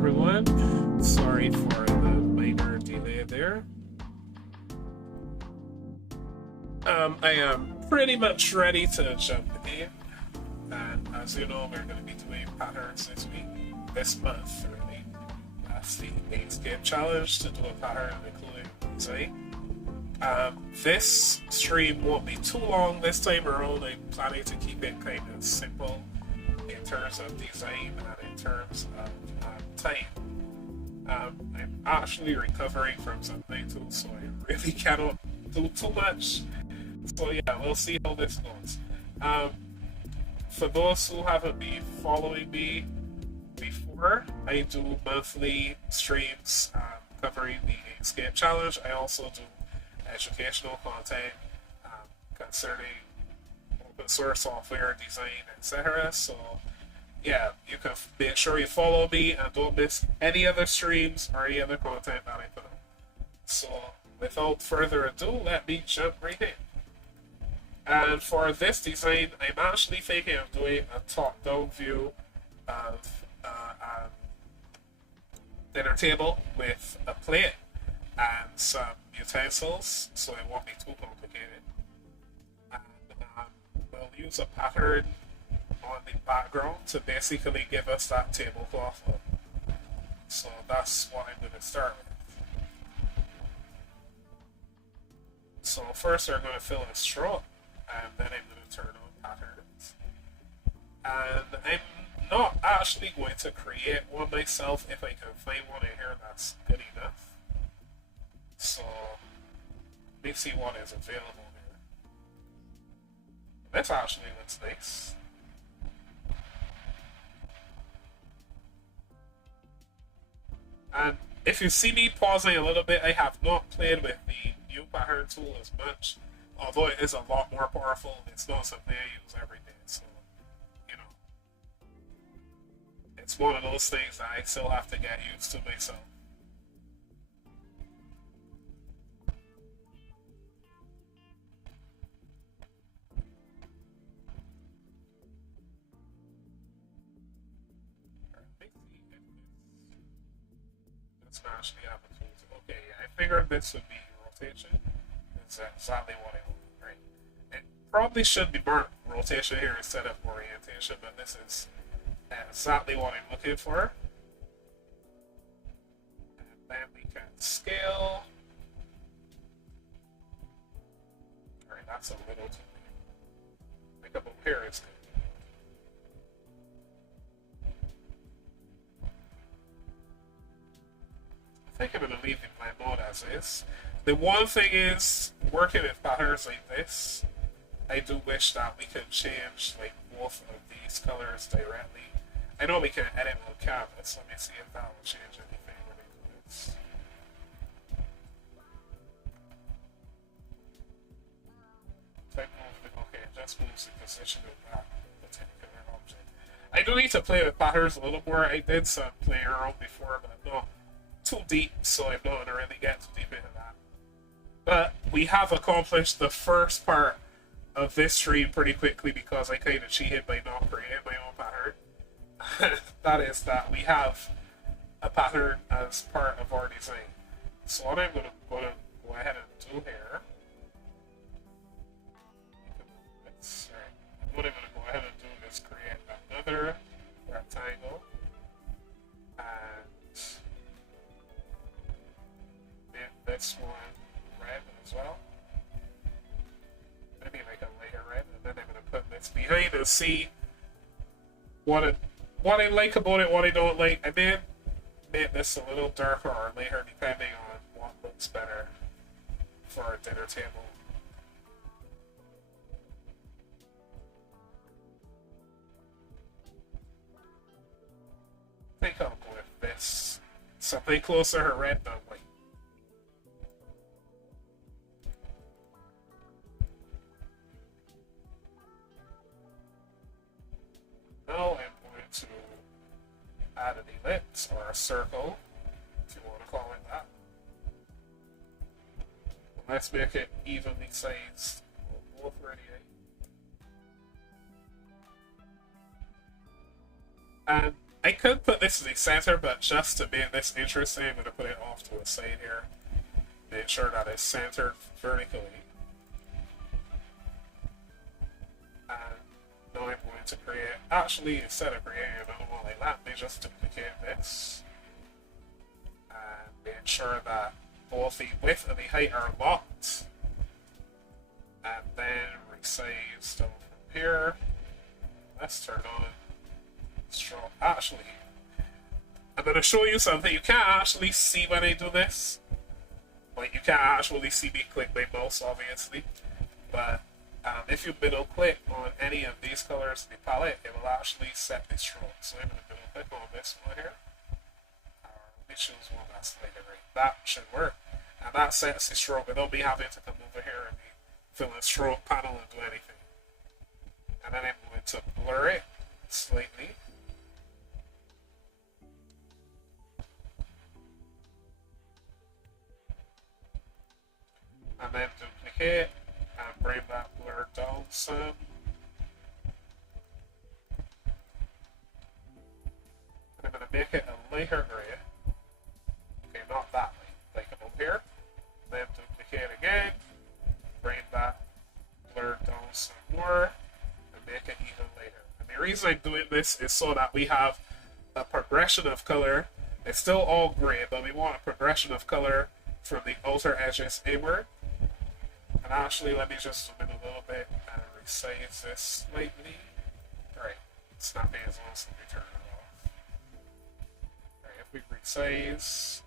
everyone. Sorry for the minor delay there. I am pretty much ready to jump in. And as you know, we're going to be doing patterns this month, really. That's the Inkscape challenge to do a pattern including design. This stream won't be too long this time around. I'm planning to keep it kind of simple in terms of design and in terms of time. I'm actually recovering from something too, so I really cannot do too much. So yeah, we'll see how this goes. For those who haven't been following me before, I do monthly streams covering the Inkscape challenge. I also do educational content concerning open source software design, etc. So yeah, you can make sure you follow me and don't miss any other streams or any other content that I put up. So without further ado, let me jump right in. And for this design, I'm actually thinking of doing a top-down view of a dinner table with a plate and some utensils, so it won't be too complicated. And we'll use a pattern on the background to basically give us that tablecloth look. So that's what I'm going to start with. So first I'm going to fill a stroke, and then I'm going to turn on patterns. And I'm not actually going to create one myself if I can find one in here that's good enough. So let me see what is available here. This actually looks nice. And if you see me pausing a little bit, I have not played with the new pattern tool as much. Although it is a lot more powerful, it's not something I use every day. So, you know, it's one of those things that I still have to get used to myself. Let's actually have a tool. Okay, I figured this would be rotation. It's exactly what I want. Right. It probably should be marked rotation here instead of orientation, but this is exactly what I'm looking for. And then we can scale. Alright, that's a little too big. Make up a pair is good. I think I'm going to leave the blend mode as is. The one thing is, working with patterns like this, I do wish that we could change like both of these colors directly. I know we can edit on canvas. Let me see if that will change anything when I do this. Okay, just moves the position of that particular object. I do need to play with patterns a little more. I did some playing around before, but not too deep, so I'm not going to really get too deep into that. But we have accomplished the first part of this stream pretty quickly because I kind of cheated by not creating my own pattern. That is that we have a pattern as part of our design. So what I'm going to go ahead and do here. What I'm going to go ahead and do is create another rectangle and make this one red as well. Maybe like a lighter red, and then I'm going to put this behind and see what I like about it, what I don't like. I may make this a little darker or lighter depending on what looks better for our dinner table. I think I'll go with this. Something closer to red than white. Now I'm going to add an ellipse or a circle, if you want to call it that. And let's make it evenly sized on both radii. And I could put this in the center, but just to make this interesting, I'm going to put it off to a side here. Make sure that it's centered vertically. And now I'm going to create, actually, instead of creating another one like that, let me just duplicate this. And make sure that both the width and the height are locked. And then resize down from here. Let's turn on stroke. Actually, I'm going to show you something. You can't actually see when I do this. Like, you can't actually see me click my mouse, obviously. But if you middle click on any of these colors in the palette, it will actually set the stroke. So I'm going to middle click on this one here. Let me choose one that's lighter right. That should work. And that sets the stroke without me having to come over here and fill in stroke panel and do anything. And then I'm going to blur it slightly. And then duplicate and bring that blur down some. And I'm going to make it a lighter gray. Okay, not that light, like up here. Then duplicate again, bring that blur down some more, and make it even lighter. And the reason I'm doing this is so that we have a progression of color It's still all gray, but we want a progression of color from the outer edges inward. And actually, let me just zoom in a little bit and resize this slightly. Alright, it's not being as long as we turn it off. Alright, if we resize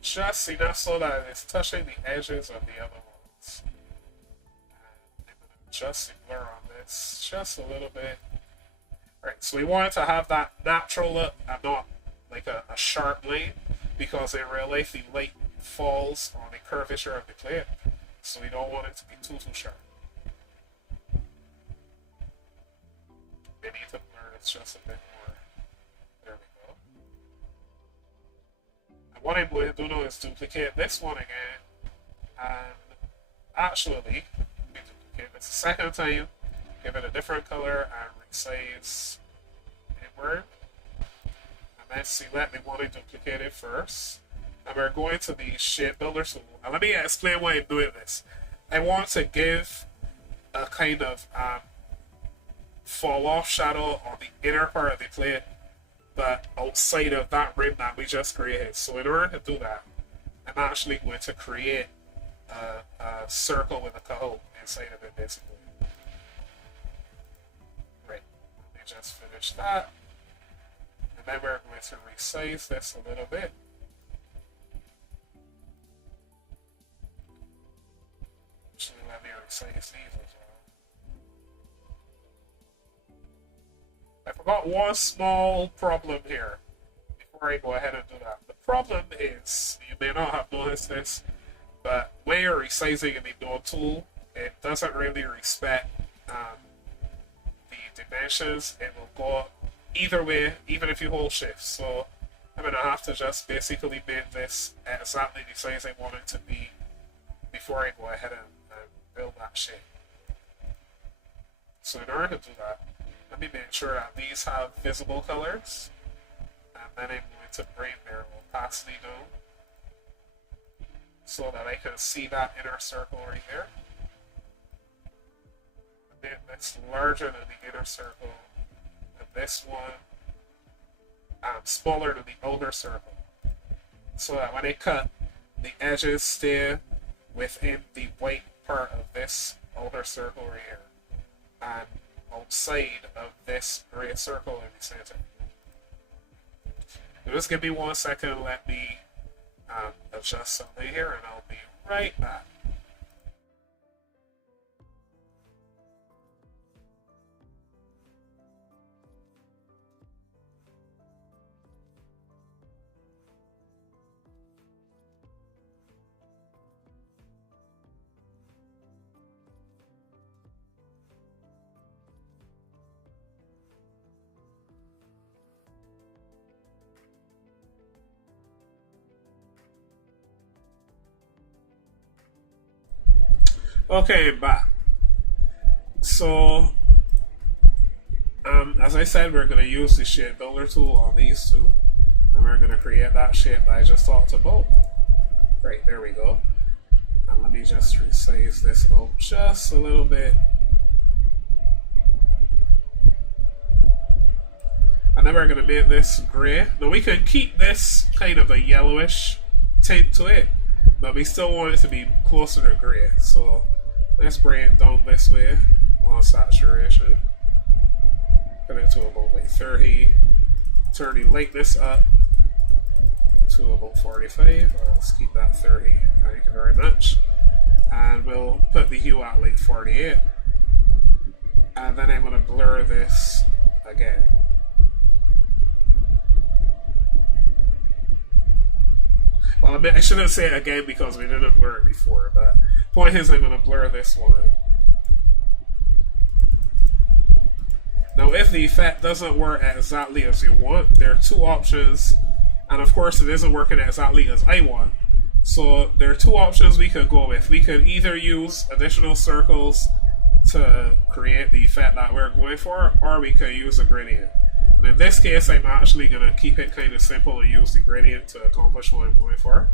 just enough so that it's touching the edges of the other ones. And I'm going to adjust the blur on this just a little bit. Alright, so we want it to have that natural look and not like a sharp line, because in real life the light falls on the curvature of the plate, so we don't want it to be too sharp. We need to blur this just a bit more. There we go. And what I'm going to do now is duplicate this one again, and actually we duplicate this a second time, give it a different color and resize inward. And then select the one I duplicated first. And we're going to the shape builder tool. And let me explain why I'm doing this. I want to give a kind of fall off shadow on the inner part of the plate, but outside of that rim that we just created. So in order to do that, I'm actually going to create a circle with a cutout inside of it, basically. Right. Let me just finish that. And then we're going to resize this a little bit. Actually, let me resize these as well. I forgot one small problem here before I go ahead and do that. The problem is, you may not have noticed this, but when you're resizing in the node tool, it doesn't really respect the dimensions. It will go either way, even if you hold shift. So I'm going to have to just basically make this exactly the size I want it to be before I go ahead and build that shape. So in order to do that, let me make sure that these have visible colors, and then I'm going to bring their opacity down so that I can see that inner circle right there. And then that's larger than the inner circle, and this one smaller than the outer circle, so that when I cut, the edges stay within the white part of this outer circle right here, and outside of this gray circle in the center. So just give me 1 second, let me adjust something here, and I'll be right back. Okay, back. So, as I said, we're going to use the shape builder tool on these two, and we're going to create that shape that I just talked about. Great, there we go. And let me just resize this out just a little bit. And then we're going to make this gray. Now we can keep this kind of a yellowish tint to it, but we still want it to be closer to gray. So let's bring it down this way on saturation. Put it to about like 30. Turn the lightness up to about 45. Let's keep that 30. Thank you very much. And we'll put the hue at like 48. And then I'm going to blur this again. Well, I shouldn't say it again because we didn't blur it before, but point is I'm going to blur this one. Now, if the effect doesn't work exactly as you want, there are two options, and of course it isn't working exactly as I want. So there are two options we could go with. We could either use additional circles to create the effect that we're going for, or we could use a gradient. And in this case, I'm actually going to keep it kind of simple and use the gradient to accomplish what I'm going for.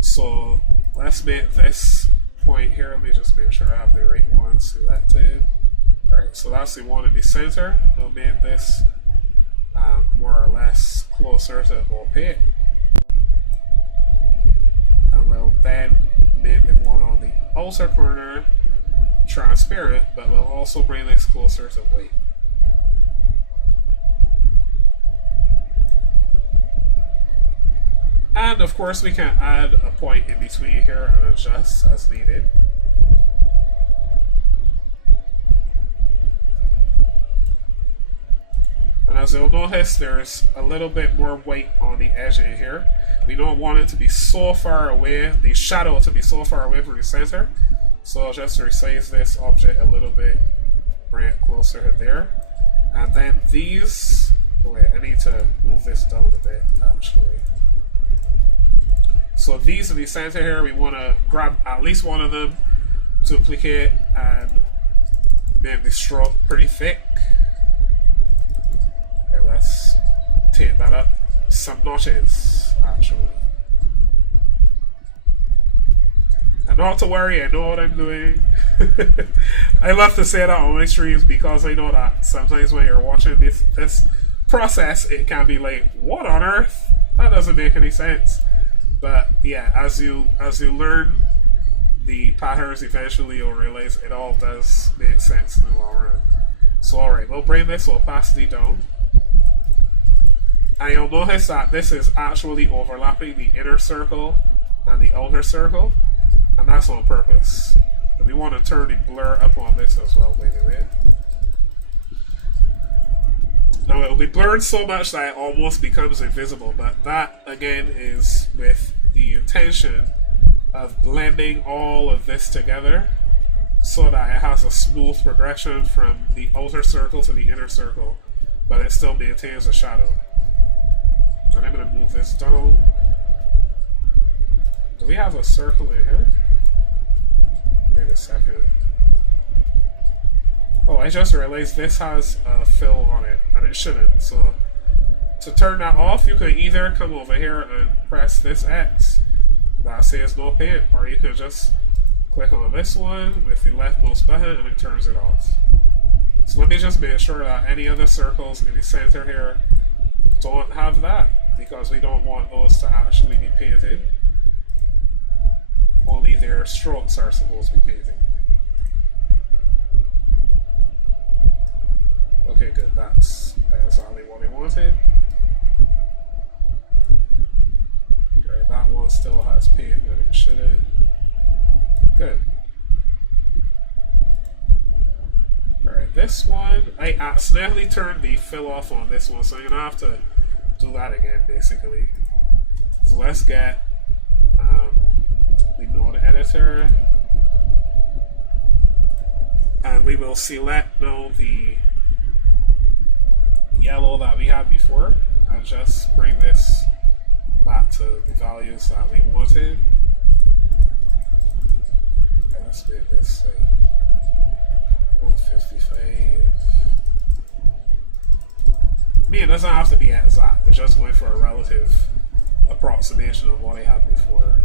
So let's make this point here. Let me just make sure I have the right one selected. Alright, so that's the one in the center. We'll make this more or less closer to opaque. And we'll then make the one on the outer corner transparent, but we'll also bring this closer to white. And of course we can add a point in between here and adjust as needed. And as you'll notice, there's a little bit more weight on the edge in here. We don't want it to be so far away, the shadow to be so far away from the center. So I'll just resize this object a little bit, bring it closer to there. And then these, wait, I need to move this down a bit actually. So these in the center here, we want to grab at least one of them, duplicate, and make the stroke pretty thick. Okay, let's take that up some notches, actually. And not to worry, I know what I'm doing. I love to say that on my streams because I know that sometimes when you're watching this process, it can be like, what on earth? That doesn't make any sense. But yeah, as you learn the patterns, eventually you'll realize it all does make sense in the long run. So alright, we'll bring this opacity down. And you'll notice that this is actually overlapping the inner circle and the outer circle. And that's on purpose. And we want to turn the blur up on this as well, by the way. Now it will be blurred so much that it almost becomes invisible, but that again is with the intention of blending all of this together so that it has a smooth progression from the outer circle to the inner circle, but it still maintains a shadow. And I'm going to move this down. Do we have a circle in here? Wait a second. Oh, I just realized this has a fill on it, and it shouldn't. So, to turn that off, you can either come over here and press this X that says no paint, or you can just click on this one with the leftmost button and it turns it off. So let me just make sure that any of the circles in the center here don't have that, because we don't want those to actually be painted. Only their strokes are supposed to be painted. Okay, good. That's exactly what I wanted. Alright, that one still has paint, but it shouldn't. Good. Alright, this one, I accidentally turned the fill off on this one, so I'm gonna have to do that again, basically. So let's get the node editor, and we will select now the yellow that we had before and just bring this back to the values that we wanted. Okay, let's make this 155. I mean, it doesn't have to be exact, it's just going for a relative approximation of what I had before.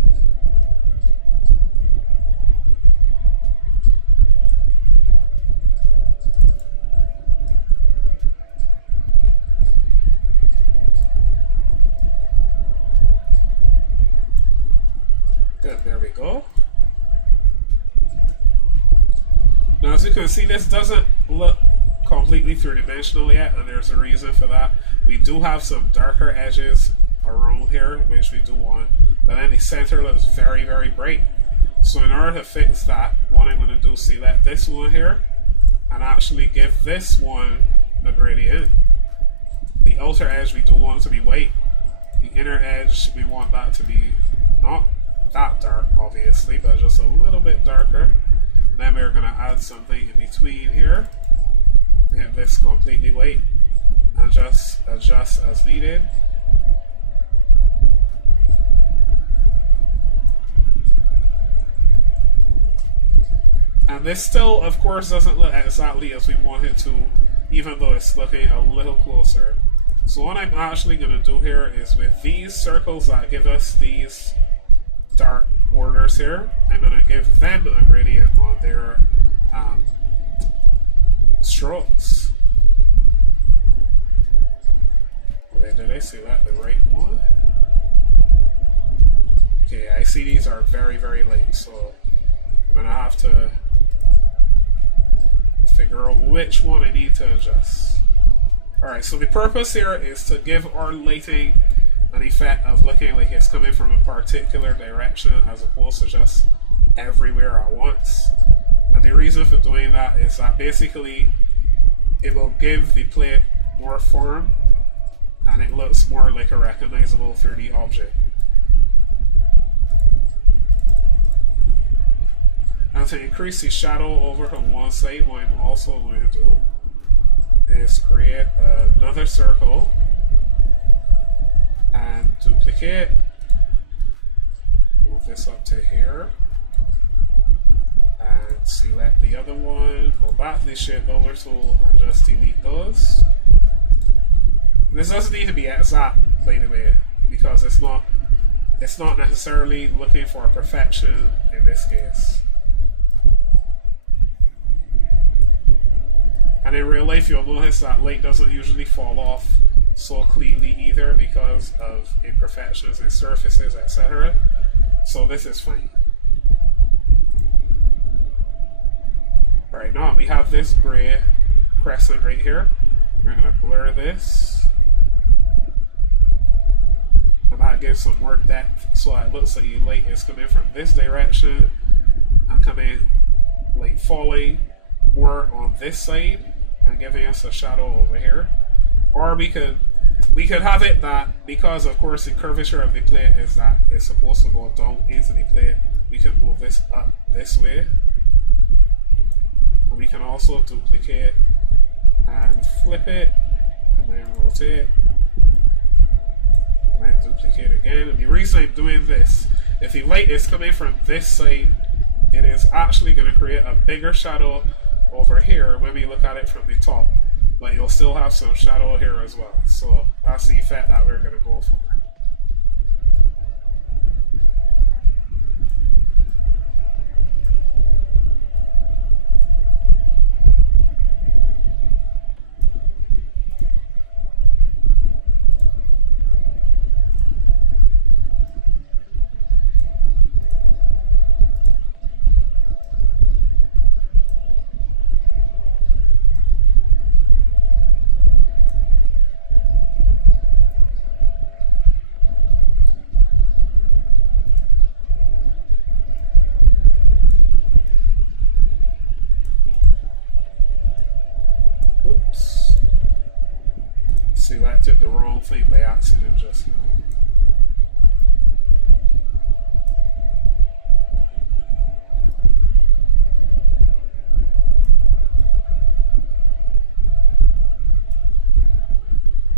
Good, there we go. Now as you can see, this doesn't look completely three-dimensional yet, and there's a reason for that. We do have some darker edges around here, which we do want, but then the center looks very, very bright. So in order to fix that, what I'm going to do is select this one here, and actually give this one a gradient. The outer edge we do want to be white. The inner edge we want that to be not that dark, obviously, but just a little bit darker. And then we're going to add something in between here. Get this completely white and just adjust as needed. And this still, of course, doesn't look exactly as we want it to, even though it's looking a little closer. So what I'm actually going to do here is with these circles that give us these dark borders here, I'm going to give them a gradient on their strokes. Wait, did I select the right one? Okay, I see these are very, very light, so I'm gonna have to figure out which one I need to adjust. Alright, so the purpose here is to give our lighting an effect of looking like it's coming from a particular direction as opposed to just everywhere at once. And the reason for doing that is that basically it will give the plate more form and it looks more like a recognizable 3D object. And to increase the shadow over to one side, what I'm also going to do is create another circle and duplicate, move this up to here, and select the other one, go back to the shape builder tool and just delete those. This doesn't need to be exact, by the way, because it's not necessarily looking for perfection in this case. And in real life, you'll notice that light doesn't usually fall off so cleanly either because of imperfections in surfaces, etc. So this is fine. Right now we have this gray crescent right here. We're going to blur this. And that gives some more depth so it looks like the light is coming from this direction and coming, like falling more on this side and giving us a shadow over here. Or we could have it that, because of course the curvature of the plate is that it's supposed to go down into the plate, we can move this up this way. And we can also duplicate and flip it and then rotate and then duplicate again. And the reason I'm doing this, if the light is coming from this side, it is actually going to create a bigger shadow over here when we look at it from the top, but you'll still have some shadow here as well. So that's the effect that we're going to go for. Selected the wrong thing by accident just now.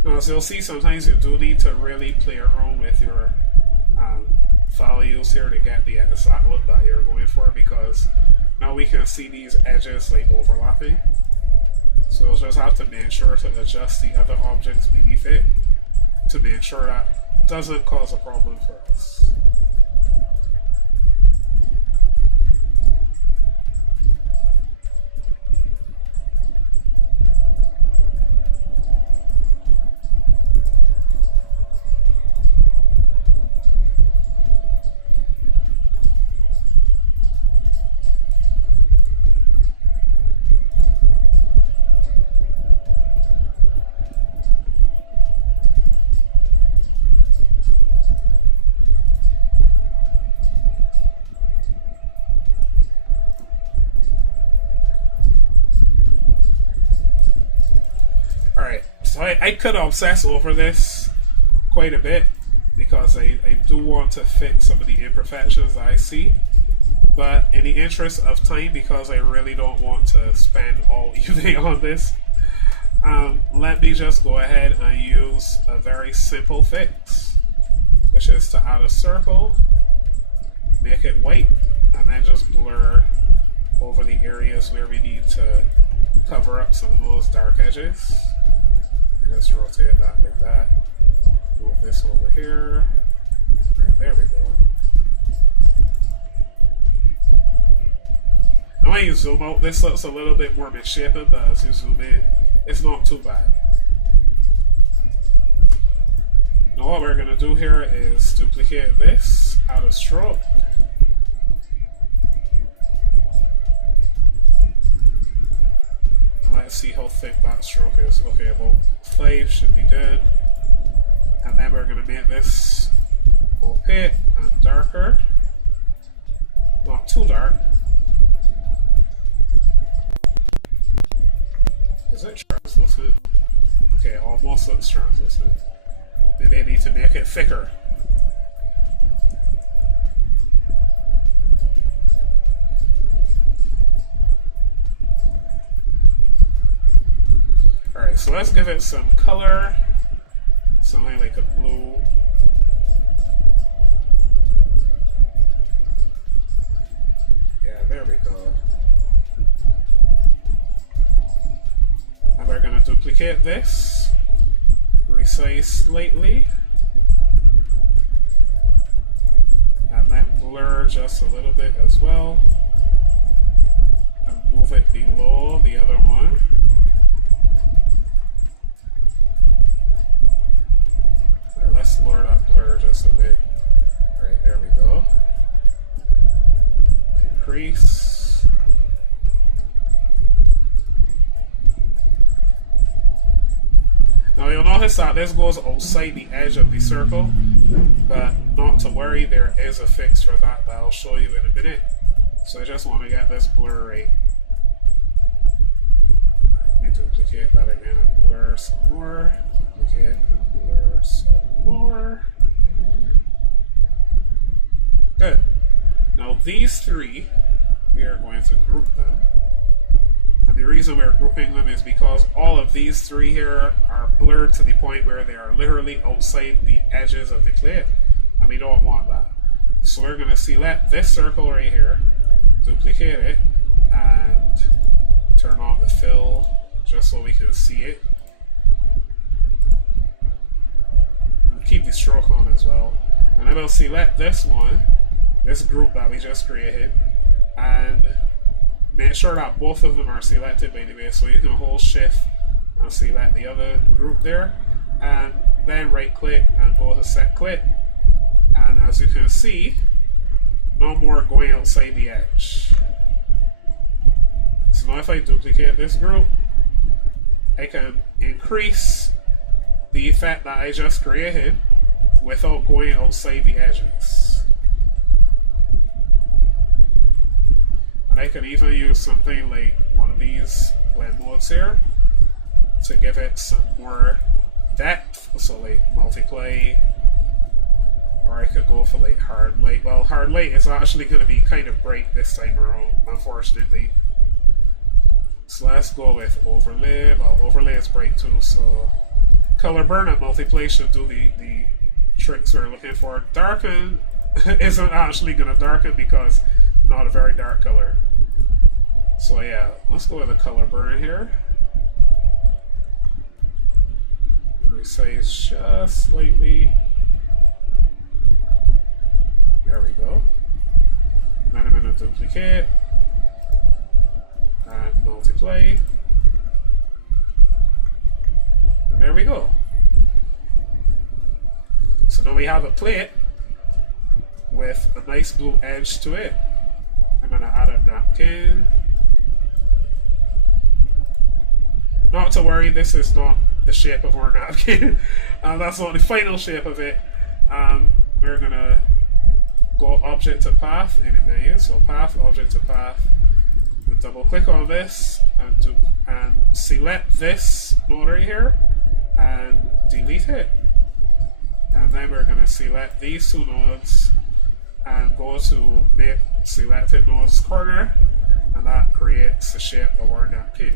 Now, as you'll see, sometimes you do need to really play around with your values here to get the exact look that you're going for, because now we can see these edges like overlapping. So you'll just have to make sure to adjust the other objects beneath it to make sure that it doesn't cause a problem for us. So I could obsess over this quite a bit because I do want to fix some of the imperfections that I see, but in the interest of time, because I really don't want to spend all evening on this, let me just go ahead and use a very simple fix, which is to add a circle, make it white, and then just blur over the areas where we need to cover up some of those dark edges. Just rotate that like that. Move this over here. Right, there we go. And when you zoom out, this looks a little bit more misshapen, but as you zoom in, it's not too bad. what we're going to do here is duplicate this, add a stroke. Let's see how thick that stroke is. Okay, about 5 should be good. And then we're going to make this opaque and darker. Not too dark. Is it translucent? Okay, almost looks translucent. Maybe I need to make it thicker. Alright, so let's give it some color. Something like a blue. Yeah, there we go. And we're going to duplicate this. Resize slightly. And then blur just a little bit as well. And move it below the other one. Let's lower that blur just a bit. Right, there we go. Increase. Now you'll notice that this goes outside the edge of the circle, but not to worry, there is a fix for that I'll show you in a minute. So I just want to get this blur right. Let me duplicate that again and blur some more. Duplicate and blur some more. Good. Now these three, we are going to group them. And the reason we're grouping them is because all of these three here are blurred to the point where they are literally outside the edges of the plate. And we don't want that. So we're going to select this circle right here, duplicate it, and turn on the fill just so we can see it. Keep the stroke on as well. And I will select this one, this group that we just created, and make sure that both of them are selected, by the way. So you can hold shift and select the other group there, and then right click and go to set clip. And as you can see, no more going outside the edge. So now if I duplicate this group, I can increase the effect that I just created without going outside the edges. And I can even use something like one of these blend modes here to give it some more depth. So like multiply, or I could go for like hard light. Well, hard light is actually going to be kind of bright this time around, unfortunately. So let's go with overlay. Well, overlay is bright too, so color burn and multiply should do the tricks we're looking for. Darken isn't actually going to darken because not a very dark color. So yeah, let's go with the color burn here. Resize just slightly. There we go. Then I'm going to duplicate and multiply. And there we go. So now we have a plate with a nice blue edge to it. I'm going to add a napkin. Not to worry, this is not the shape of our napkin. That's not the final shape of it. We're going to go object to path in the menu. So path, object to path. We'll double click on this and select this node right here and delete it. And then we're going to select these two nodes and go to make selected nodes corner, and that creates the shape of our napkin.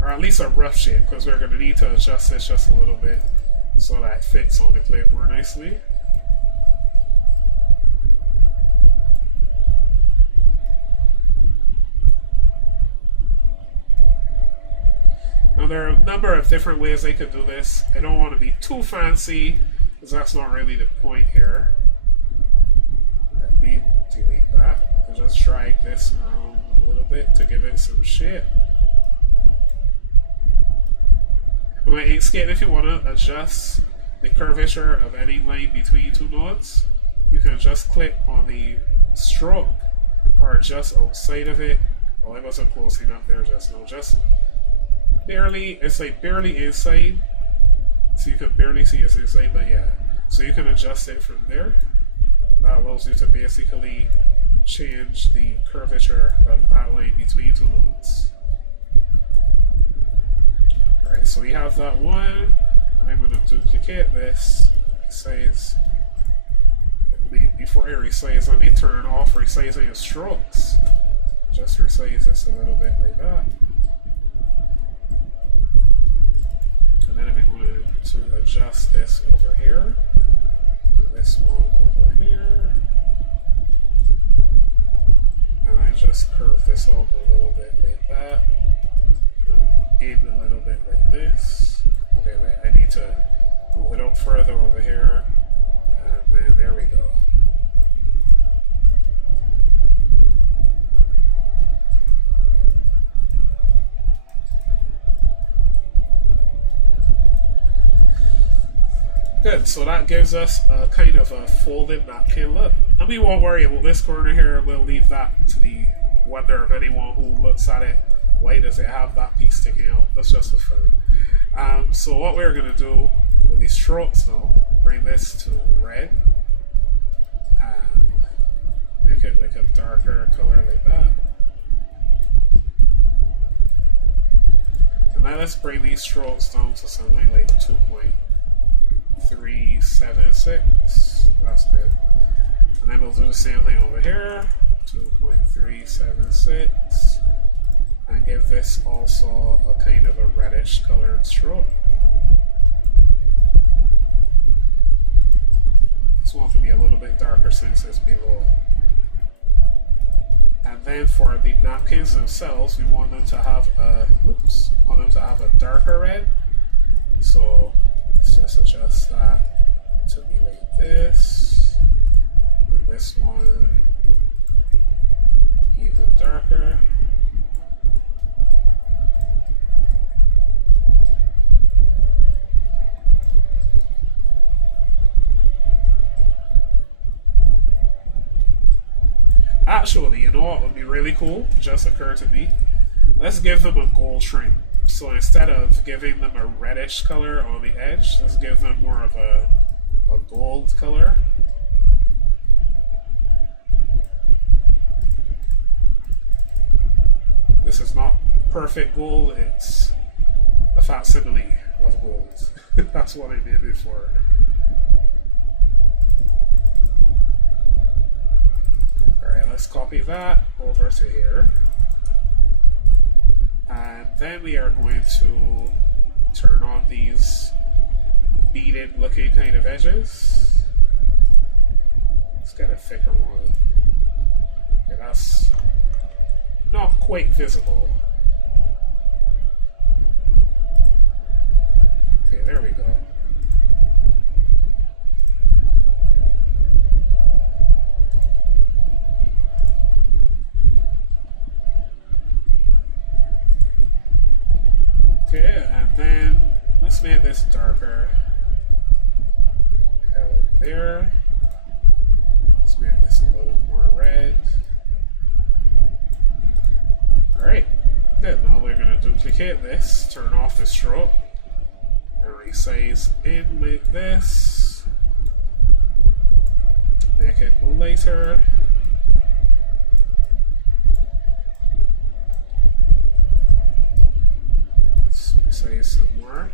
Or at least a rough shape, because we're going to need to adjust this just a little bit so that it fits on the plate more nicely. Now there are a number of different ways I could do this. I don't want to be too fancy, because that's not really the point here. Let me delete that and just drag this around a little bit to give it some shape. With Inkscape, if you want to adjust the curvature of any line between two nodes, you can just click on the stroke or just outside of it. Well, I wasn't close enough there just now. Just barely, it's like barely inside. So you can barely see it's inside, but yeah. So you can adjust it from there. That allows you to basically change the curvature of that line between two nodes. Alright, so we have that one, and I'm going to duplicate this, resize. Before I resize, let me turn off resizing of strokes. Just resize this a little bit like that. And then I'm going to adjust this over here, and this one over here. And I just curve this out a little bit like that. In a little bit like this. Okay, wait, I need to move it up further over here. And then there we go. Good, so that gives us a kind of a folded napkin look. And we won't worry about this corner here, we'll leave that to the wonder of anyone who looks at it. Why does it have that piece sticking out? That's just for fun. So what we're going to do with these strokes now, bring this to red and make it like a darker color like that. And now let's bring these strokes down to something like 2.376. That's good. And then we'll do the same thing over here, 2.376. And give this also a kind of a reddish colored stroke. This one to be a little bit darker since it's below. And then for the napkins themselves, we want them to have a darker red. So let's just adjust that to be like this. And this one even darker. Actually, you know what would be really cool? Just occurred to me. Let's give them a gold trim. So instead of giving them a reddish color on the edge, let's give them more of a gold color. This is not perfect gold, it's a facsimile of gold. That's what I did it for. Alright, let's copy that over to here. And then we are going to turn on these beaded looking kind of edges. Let's get a thicker one. Okay, that's not quite visible. Okay, there we go. Okay, and then let's make this darker. Right there. Let's make this a little more red. Alright, good. Now we're going to duplicate this, turn off the stroke, and resize in like this. Make it lighter. Resize some more.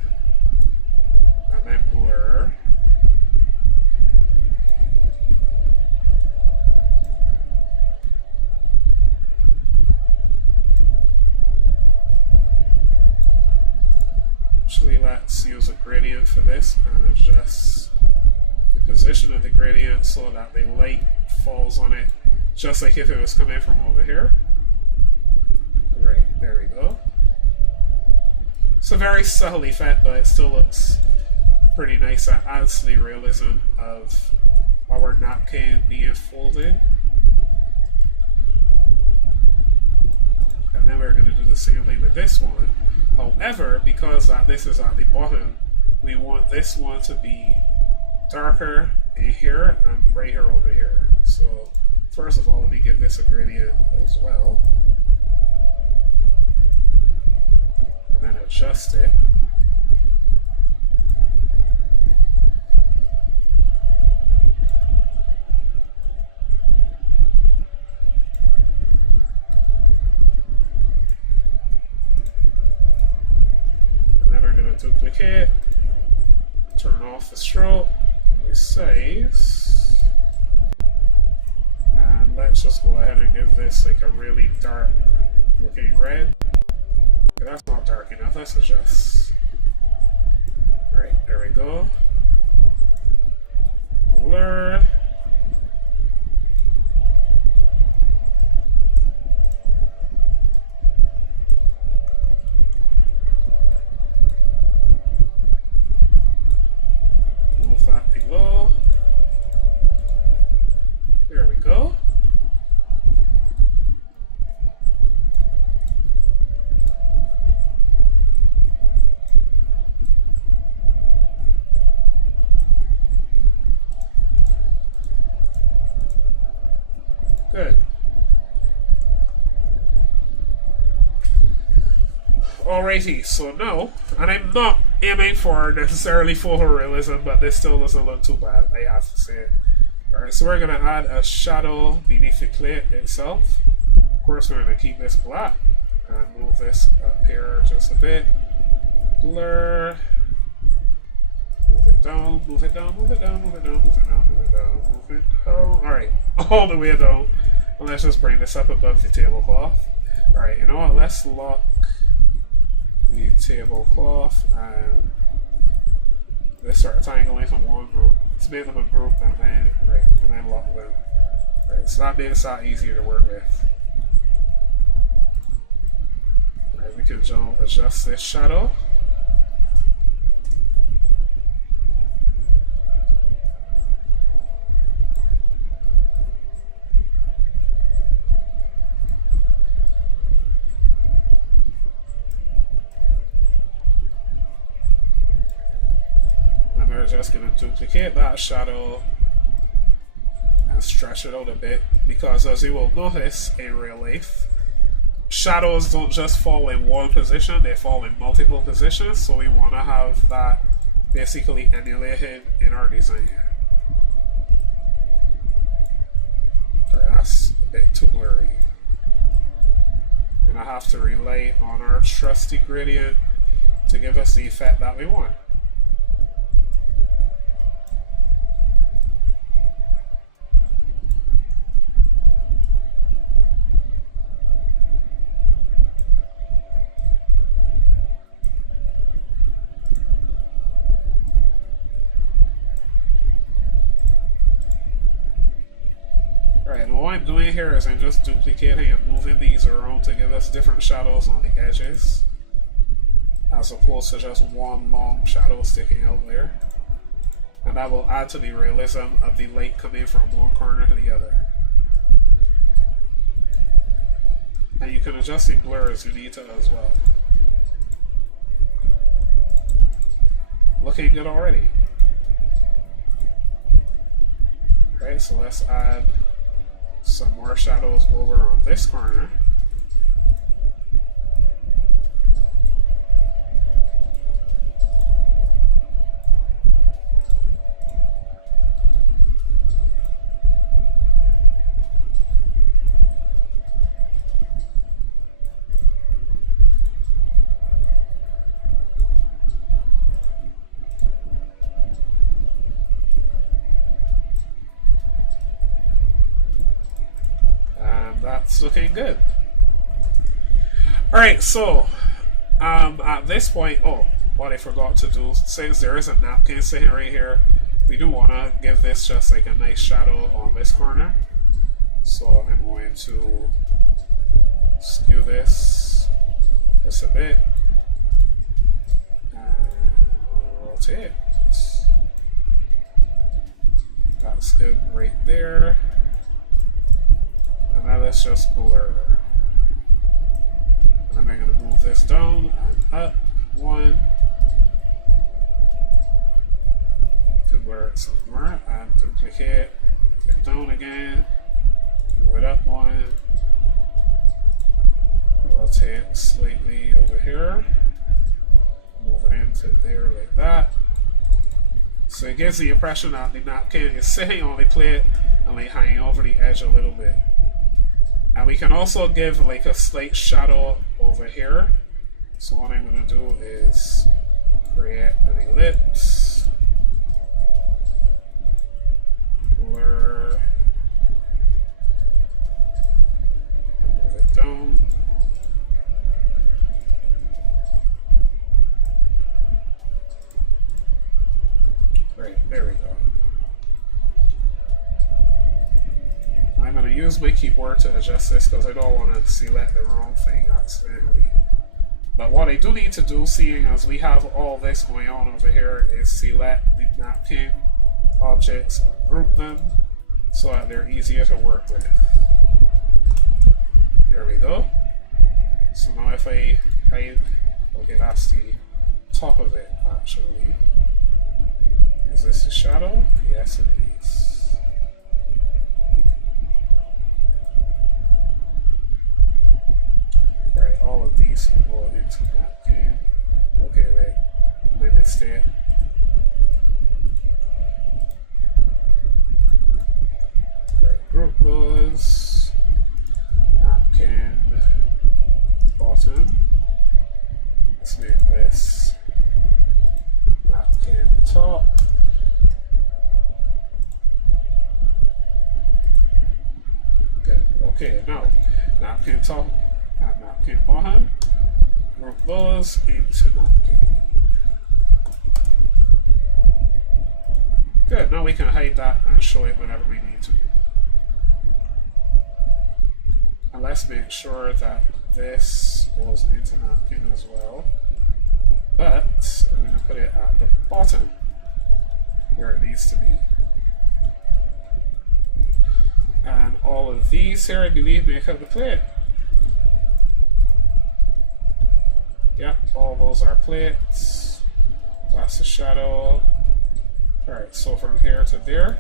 And then blur. Actually, let's use a gradient for this and adjust the position of the gradient so that the light falls on it just like if it was coming from over here. Right, there we go. It's a very subtle effect, but it still looks pretty nice. It adds to the realism of our napkin being folded. And then we're going to do the same thing with this one. However, because this is at the bottom, we want this one to be darker in here and brighter over here. So first of all, let me give this a gradient as well. And then adjust it. And then we're going to duplicate, turn off the stroke, resize, and let's just go ahead and give this like a really dark looking red. Okay, that's not dark enough, let's adjust. Alright, there we go. Blur. Move that below. There we go. Good. Alrighty, so now, and I'm not aiming for necessarily photorealism, but this still doesn't look too bad, I have to say. Alright, so we're going to add a shadow beneath the plate itself. Of course, we're going to keep this black and move this up here just a bit. Blur. Move it down, move it down, move it down, move it down, move it down, move it down, move it down. Alright, all the way down. And let's just bring this up above the tablecloth. Alright, you know what? Let's lock the tablecloth and this rectangle into one group. Let's make them a group and then lock them. Right, so that makes that easier to work with. Right, we can adjust this shadow. We're just going to duplicate that shadow and stretch it out a bit, because as you will notice in real life, shadows don't just fall in one position, they fall in multiple positions, so we want to have that basically emulated in our design. Okay, that's a bit too blurry. Gonna have to rely on our trusty gradient to give us the effect that we want. Alright, and what I'm doing here is I'm just duplicating and moving these around to give us different shadows on the edges, as opposed to just one long shadow sticking out there. And that will add to the realism of the light coming from one corner to the other. And you can adjust the blur as you need to as well. Looking good already. Right, so let's add some more shadows over on this corner. That's looking good. Alright, so at this point, oh, what I forgot to do, since there is a napkin sitting right here, we do want to give this just like a nice shadow on this corner. So I'm going to skew this just a bit and rotate. That's good right there. And now let's just blur. And I'm going to move this down and up 1. Convert somewhere and duplicate, click down again, move it up 1, rotate slightly over here, move it into there like that. So it gives the impression that the napkin is sitting on the plate and like hanging over the edge a little bit. And we can also give like a slight shadow over here. So what I'm going to do is create an ellipse, blur, move it down. Right, there we go. I'm going to use my keyboard to adjust this because I don't want to select the wrong thing accidentally. But what I do need to do, seeing as we have all this going on over here, is select the napkin objects and group them so that they're easier to work with. There we go. So now if I hide, okay, that's the top of it actually. Is this a shadow? Yes, it is. Alright, all of these can go into napkin. Okay, wait, my mistake. Alright, group those. Napkin bottom. Let's make this napkin top. Good. Okay, now napkin top and napkin bottom. Group those into napkin. Good. Now we can hide that and show it whenever we need to. And let's make sure that this goes into napkin as well. But I'm going to put it at the bottom where it needs to be. And all of these here, I believe, make up the plate. Yep, all those are plates. That's the shadow. Alright, so from here to there.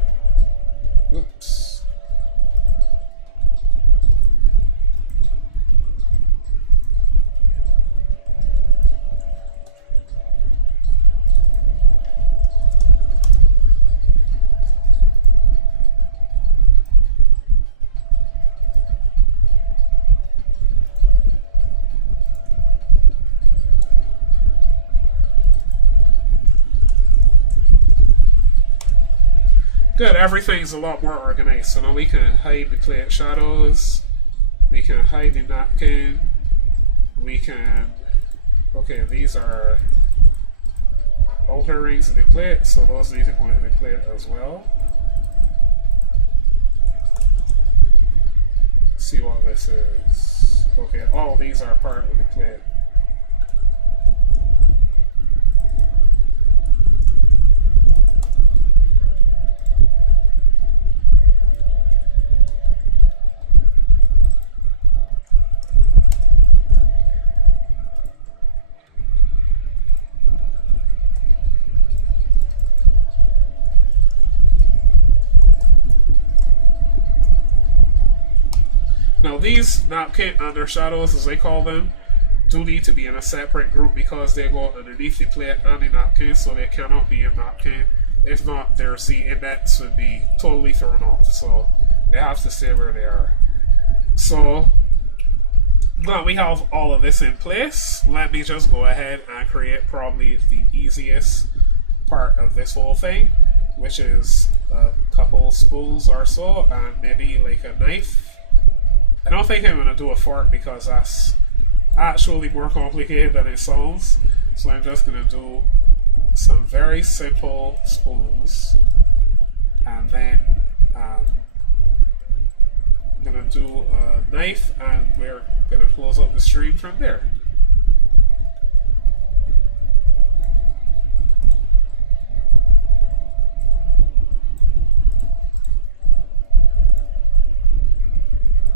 Oops. Good, everything's a lot more organized. So now we can hide the plate shadows, we can hide the napkin, we can, okay, these are outer rings of the plate, so those need to go into the plate as well. Let's see what this is. Okay, all these are part of the plate. Now these napkin undershadows, as they call them, do need to be in a separate group because they go underneath the plate and the napkin, so they cannot be in napkin. If not, their Z index would be totally thrown off, so they have to stay where they are. So now we have all of this in place. Let me just go ahead and create probably the easiest part of this whole thing, which is a couple spools or so, and maybe like a knife. I don't think I'm going to do a fork because that's actually more complicated than it sounds. So I'm just going to do some very simple spoons. And then I'm going to do a knife and we're going to close up the stream from there.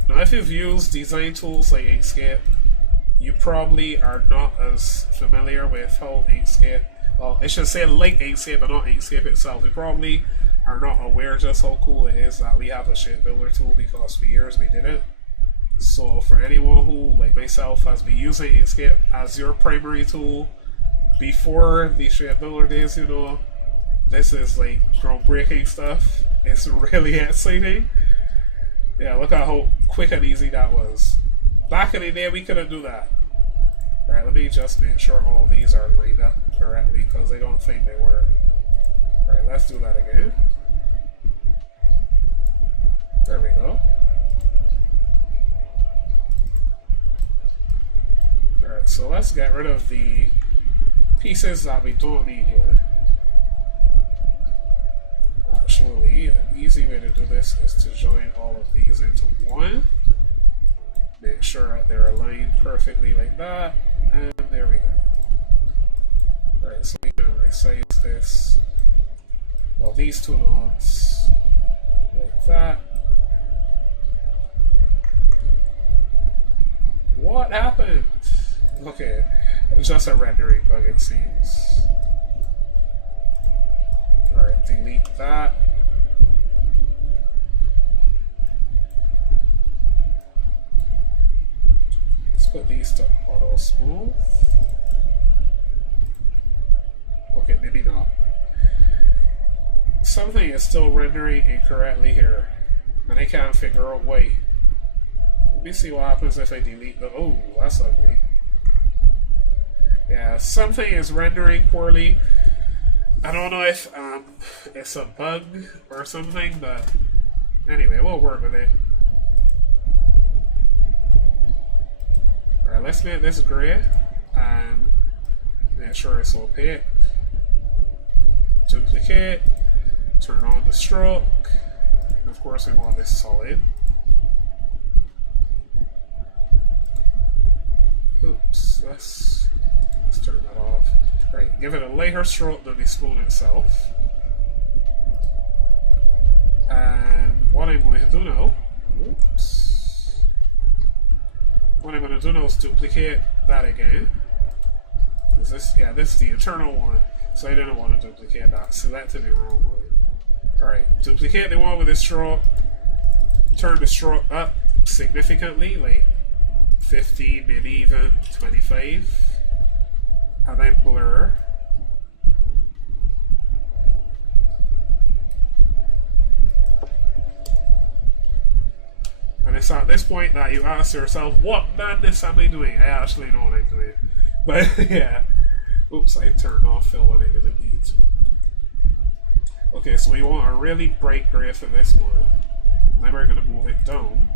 Now if you've used design tools like Inkscape, you probably are not as familiar with how Inkscape, well, I should say like Inkscape, but not Inkscape itself. You probably are not aware just how cool it is that we have a shape builder tool, because for years we didn't. So for anyone who, like myself, has been using Inkscape as your primary tool before the shape builder days, you know, this is like groundbreaking stuff. It's really exciting. Yeah, look at how quick and easy that was. Back in the day, we couldn't do that. Alright, let me just make sure all these are lined up correctly, because I don't think they were. Alright, let's do that again. There we go. Alright, so let's get rid of the pieces that we don't need here. Actually, an easy way to do this is to join all of these into one. Make sure that they're aligned perfectly like that, and there we go. Alright, so we can resize this. Well, these two nodes like that. What happened? Okay, it's just a rendering bug, it seems. Alright, delete that. Let's put these to auto smooth. Okay, maybe not. Something is still rendering incorrectly here, and I can't figure out why. Let me see what happens if I delete the. Oh, that's ugly. Yeah, something is rendering poorly. I don't know if it's a bug or something, but anyway, we'll work with it. Alright, let's make this gray and make sure it's opaque. Duplicate, turn on the stroke, and of course we want this solid. Oops, let's turn that off. Right, give it a lighter stroke than the spoon itself. And what I'm going to do now, oops. What I'm going to do now is duplicate that again. Is this? Yeah, this is the internal one. So I didn't want to duplicate that. Selected the wrong one. Alright, duplicate the one with the stroke. Turn the stroke up significantly, like 50, maybe even 25. And then blur. And it's at this point that you ask yourself, what madness am I doing? I actually know what I'm doing. But yeah. Oops, I turned off fill when I didn't need to. Okay, so we want a really bright gray for this one. And then we're going to move it down.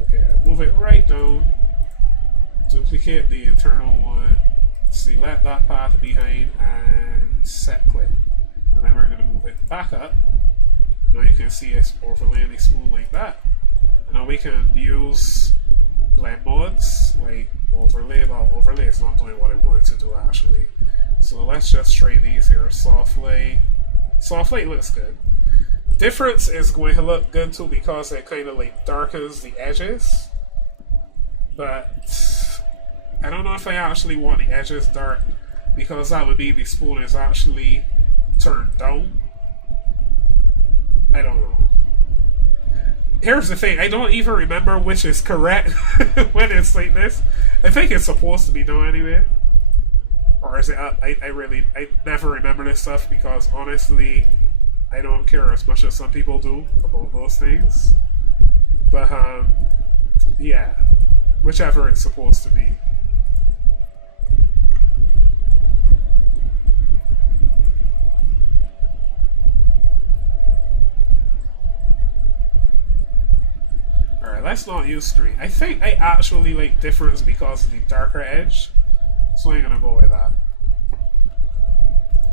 Okay, move it right down, duplicate the internal one, select that path behind, and set click. And then we're going to move it back up. Now you can see it's overlaying the spoon like that. And now we can use blend modes, like overlay. Well, overlay is not doing what I wanted to do actually. So let's just try these here. Soft light. Soft light looks good. Difference is going to look good too because it kind of like darkens the edges, but I don't know if I actually want the edges dark, because that would mean the spoon is actually turned down. I don't know. Here's the thing, I don't even remember which is correct when it's like this. I think it's supposed to be down anyway. Or is it up? I never remember this stuff because honestly I don't care as much as some people do about those things. But, yeah. Whichever it's supposed to be. Alright, let's not use 3. I think I actually like difference because of the darker edge. So I'm gonna go with that.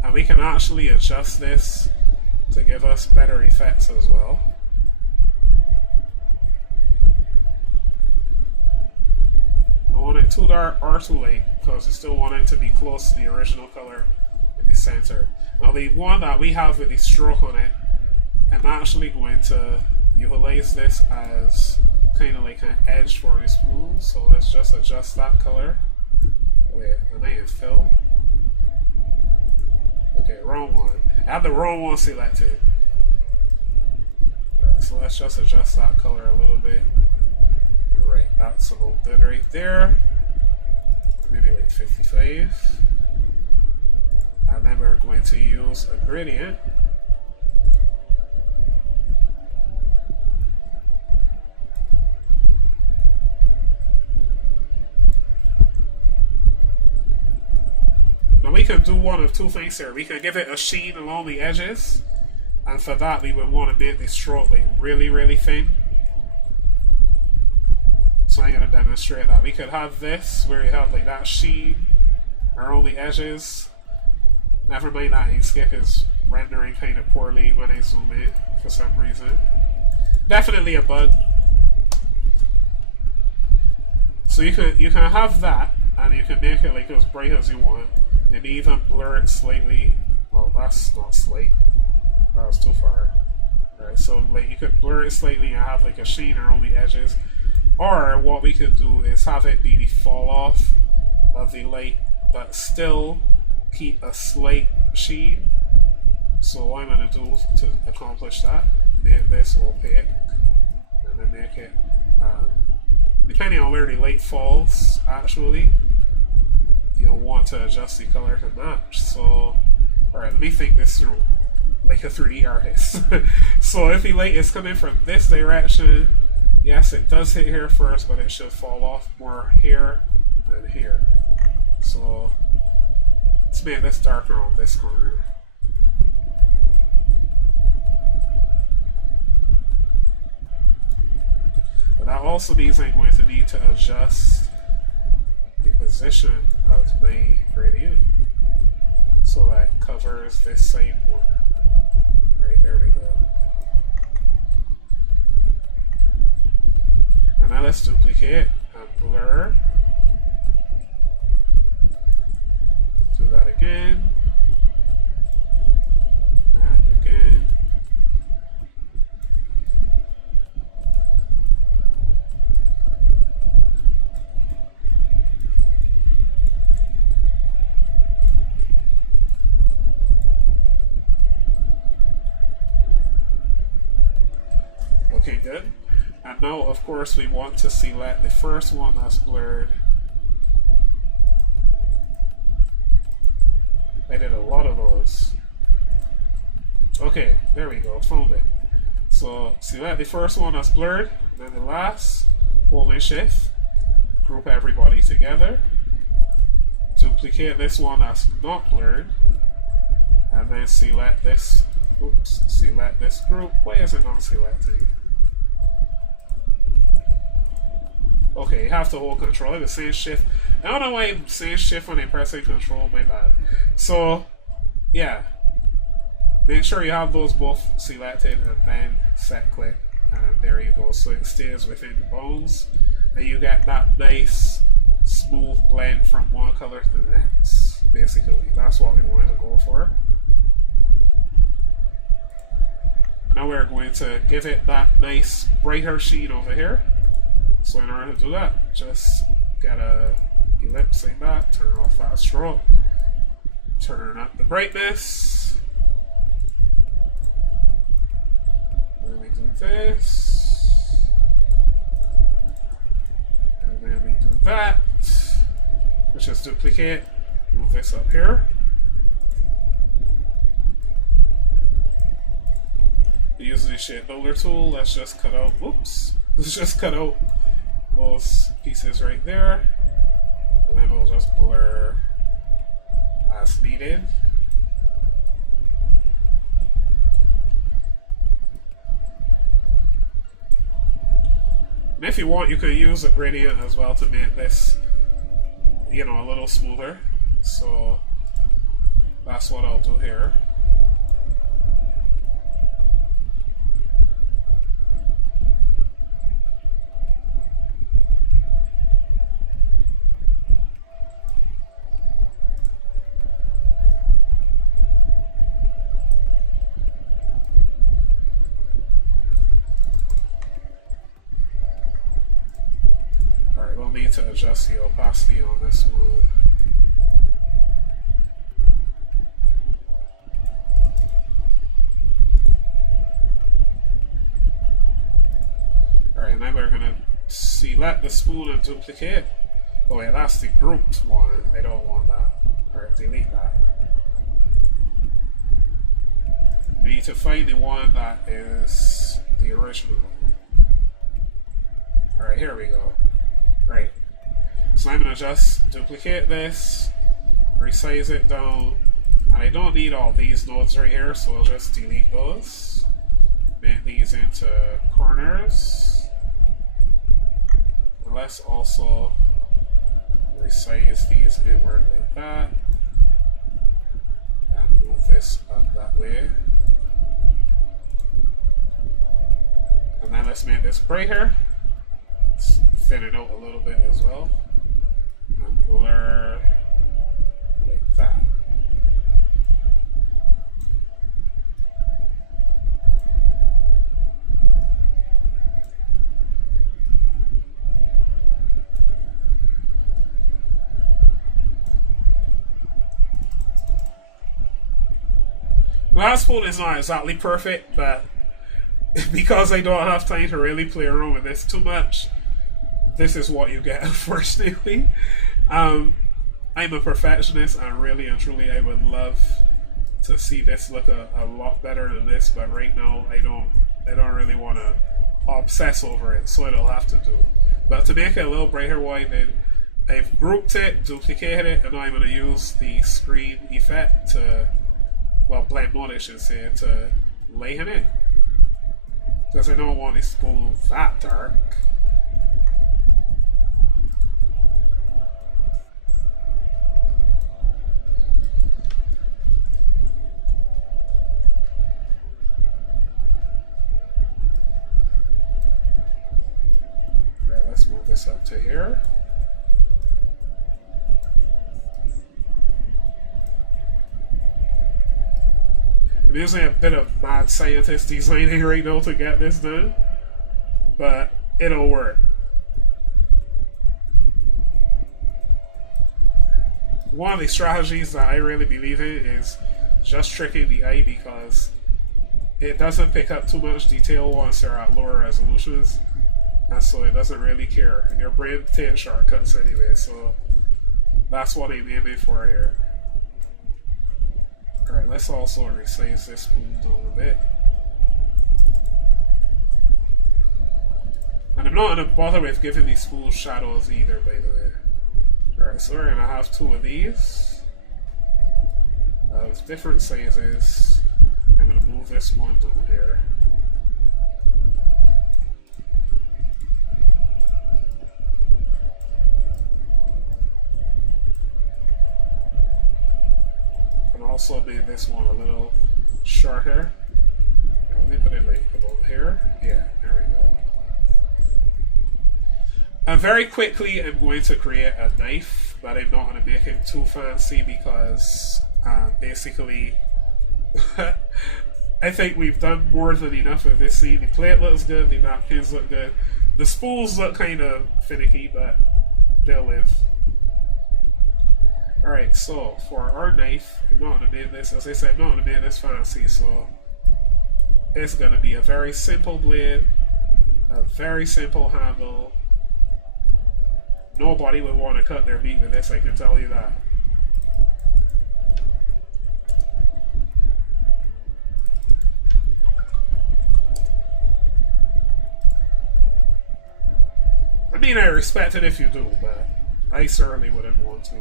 And we can actually adjust this to give us better effects as well. I want it too dark or too light because I still want it to be close to the original color in the center. Now the one that we have with the stroke on it, I'm actually going to utilize this as kind of like an edge for the spoon. So let's just adjust that color with an iron fill. Okay, wrong one. I have the wrong one selected. Right, so let's just adjust that color a little bit. Right, that's about good right there. Maybe like 55. And then we're going to use a gradient. Now we can do one of two things here. We can give it a sheen along the edges, and for that we would want to make the stroke like really, really thin. So I'm going to demonstrate that. We could have this where you have like that sheen around the edges. Never mind that Inkscape is rendering kind of poorly when I zoom in for some reason. Definitely a bug. So you can have that, and you can make it like as bright as you want. Maybe even blur it slightly. Well, that's not slight. That was too far. Right, so like you could blur it slightly and have like a sheen around the edges. Or what we could do is have it be the fall off of the light, but still keep a slight sheen. So what I'm going to do to accomplish that, make this opaque, and then make it, depending on where the light falls, actually, you'll want to adjust the color to match. So, alright, let me think this through, like a 3D artist. So if the light is coming from this direction, yes, it does hit here first, but it should fall off more here than here. So let's make this darker on this corner. But that also means I'm going to need to adjust the position of my gradient so that it covers this side more. Right, there we go. And now let's duplicate and blur. Do that again. And again. Okay, good. And now, of course, we want to select the first one that's blurred. I did a lot of those. Okay, there we go, found it. So select the first one that's blurred, and then the last, hold and shift, group everybody together, duplicate this one that's not blurred, and then select this, select this group. Why is it not selecting? Okay, you have to hold control. The same shift. I don't know why I'm saying shift when I'm pressing control, my bad. So, yeah. Make sure you have those both selected and then set click. And there you go. So it stays within the bones. And you get that nice, smooth blend from one color to the next. Basically, that's what we wanted to go for. Now we're going to give it that nice, brighter sheen over here. So in order to do that, just get a ellipse like that, turn off that stroke, turn up the brightness, then we do this, and then we do that, which is duplicate, move this up here. Using the shape builder tool, let's just cut out, whoops, let's just cut out those pieces right there, and then we'll just blur as needed. And if you want, you could use a gradient as well to make this, you know, a little smoother. So that's what I'll do here. need to adjust the opacity on this one. Alright, and then we're gonna select the spoon and duplicate. Oh yeah, that's the grouped one. I don't want that. Alright, delete that. We need to find the one that is the original. Alright, here we go. Right. So I'm gonna just duplicate this, resize it down, and I don't need all these nodes right here, so I'll just delete those. Make these into corners. And let's also resize these inward like that. And move this up that way. And then let's make this brighter. Let's thin it out a little bit as well. And blur like that. Last spoon is not exactly perfect, but because I don't have time to really play around with this too much, this is what you get, unfortunately. I'm a perfectionist, and really and truly I would love to see this look a lot better than this, but right now I don't really want to obsess over it, so it'll have to do. But to make it a little brighter white, then I've grouped it, duplicated it, and now I'm going to use the screen effect to, well, blend mode I should say, to lighten it. Because I don't want the spoon that dark. Right, let's move this up to here. I'm using a bit of mad scientist designing right now to get this done, but it'll work. One of the strategies that I really believe in is just tricking the eye, because it doesn't pick up too much detail once they're at lower resolutions, and so it doesn't really care. And your brain takes shortcuts anyway, so that's what I'm aiming for here. Alright, let's also resize this spoon down a bit. And I'm not going to bother with giving these spools shadows either, by the way. Alright, so we're going to have two of these of different sizes. I'm going to move this one down here. Also made this one a little shorter. Let me put it like about here. Yeah, there we go. And very quickly I'm going to create a knife, but I'm not going to make it too fancy because basically I think we've done more than enough of this scene. The plate looks good, the napkins look good. The spools look kind of finicky, but they'll live. Alright, so for our knife, I'm not going to make this, as I said, I'm not going to make this fancy, so it's going to be a very simple blade, a very simple handle. Nobody would want to cut their meat with this, I can tell you that. I mean, I respect it if you do, but I certainly wouldn't want to.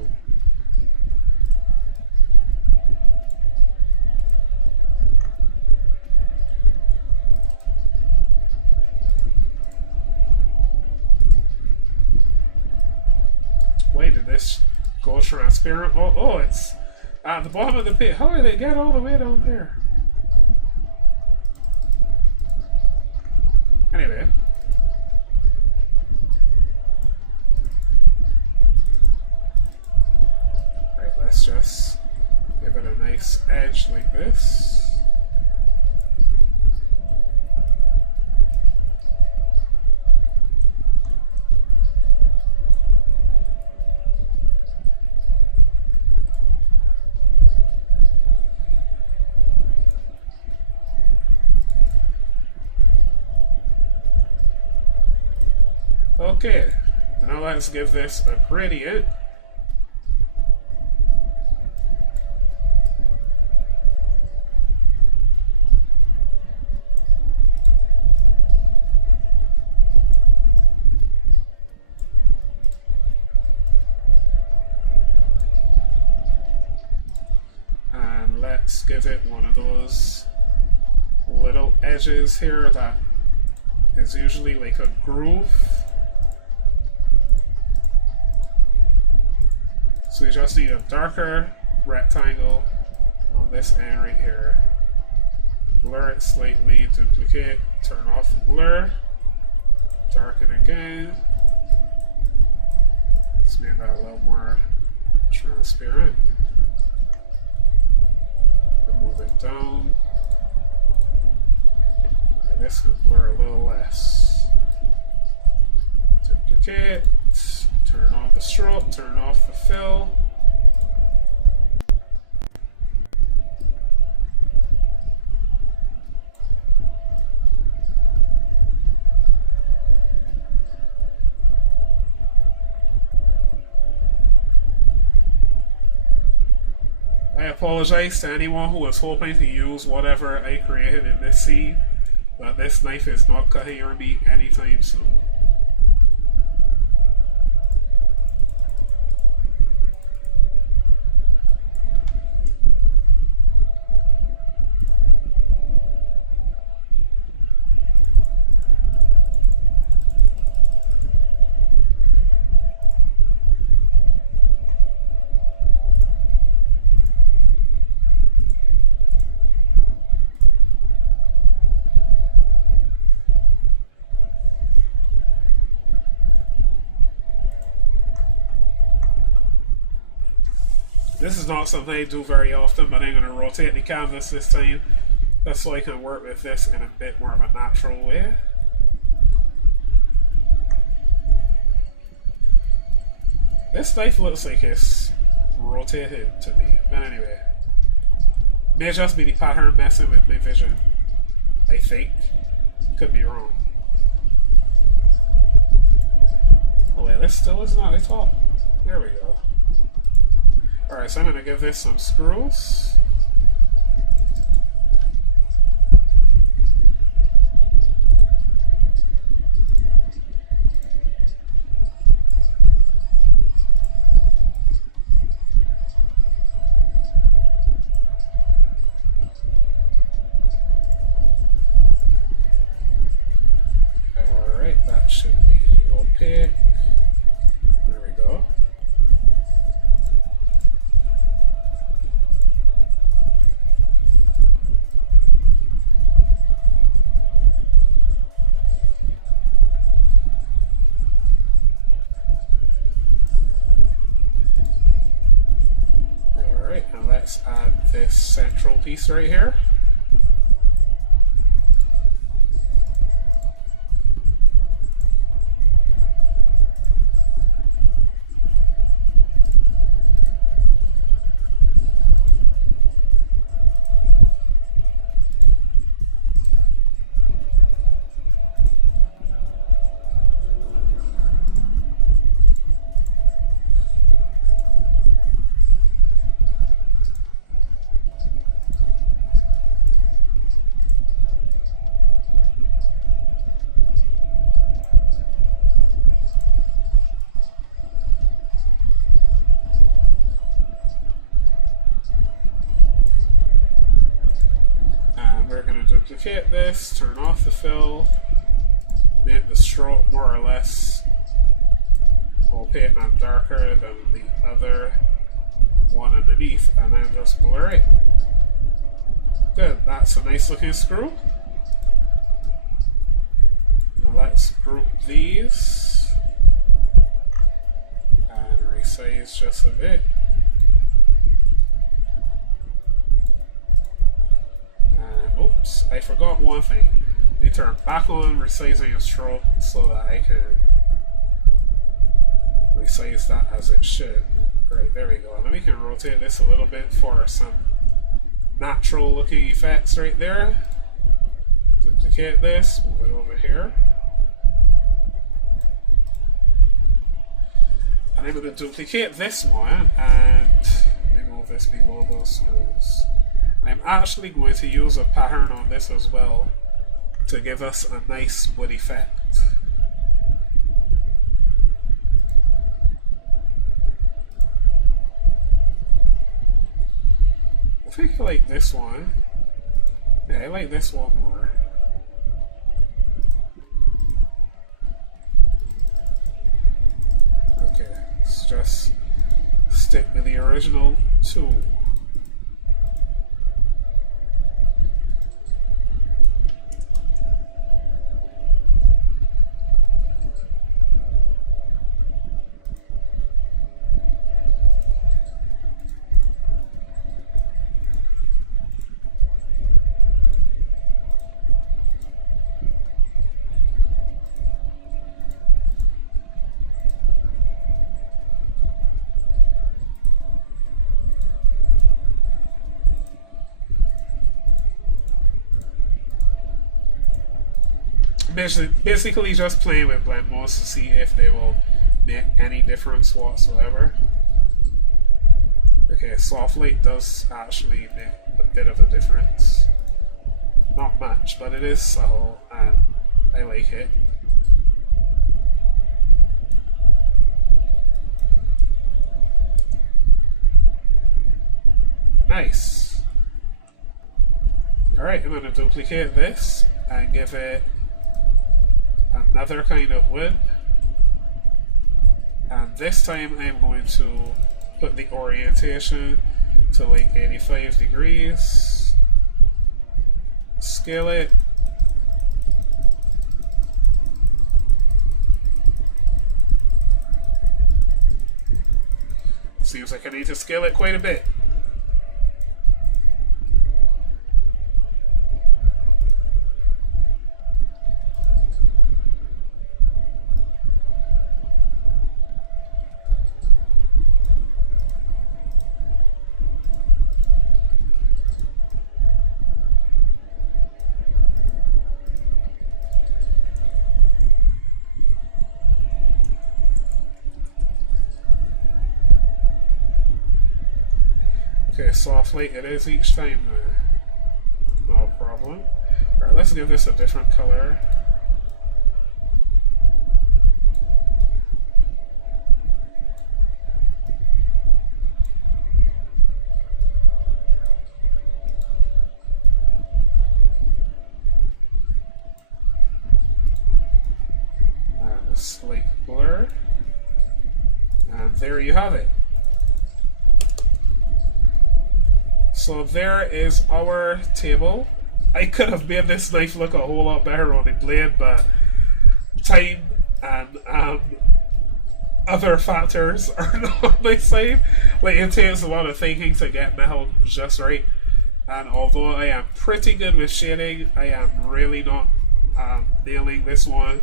Why did this go transparent? Oh, it's at the bottom of the pit. How did it get all the way down there? Anyway. Right, let's just give it a nice edge like this. Okay, now let's give this a gradient. And let's give it one of those little edges here that is usually like a groove. So we just need a darker rectangle on this end right here. Blur it slightly, duplicate, turn off the blur, darken again. Let's make that a little more transparent. And move it down. And this can blur a little less. Duplicate, turn on the stroke, turn off the fill. I apologize to anyone who was hoping to use whatever I created in this scene, but this knife is not cutting your meat anytime soon. This is not something I do very often, but I'm going to rotate the canvas this time, just so I can work with this in a bit more of a natural way. This knife looks like it's rotated to me, but anyway. May just be the pattern messing with my vision, I think. Could be wrong. Oh wait, this still isn't at the top. There we go. Alright, so I'm going to give this some screws. Alright, that should be opaque. There we go. And let's add this central piece right here. We're going to duplicate this, turn off the fill, make the stroke more or less opaque and darker than the other one underneath, and then just blur it. Good, that's a nice looking screw. Now let's group these and resize just a bit. Oops, I forgot one thing. You turn back on resizing a stroke so that I can resize that as it should. Right, there we go. And then we can rotate this a little bit for some natural looking effects right there. Duplicate this, move it over here. And I'm going to duplicate this one and remove this below those screws. And I'm actually going to use a pattern on this as well to give us a nice wood effect. I think I like this one. Yeah, I like this one more. Okay, let's just stick with the original tool. Basically just playing with blend modes to see if they will make any difference whatsoever. Okay, soft light does actually make a bit of a difference. Not much, but it is subtle and I like it. Nice. Alright, I'm going to duplicate this and give it another kind of wood, and this time I'm going to put the orientation to like 85 degrees, scale it, seems like I need to scale it quite a bit. Okay, soft light it is each time now. No problem. Alright, let's give this a different color. And a slight blur. And there you have it. So there is our table. I could have made this knife look a whole lot better on the blade, but time and other factors are not on my side. Like, it takes a lot of thinking to get metal just right. And although I am pretty good with shading, I am really not nailing this one.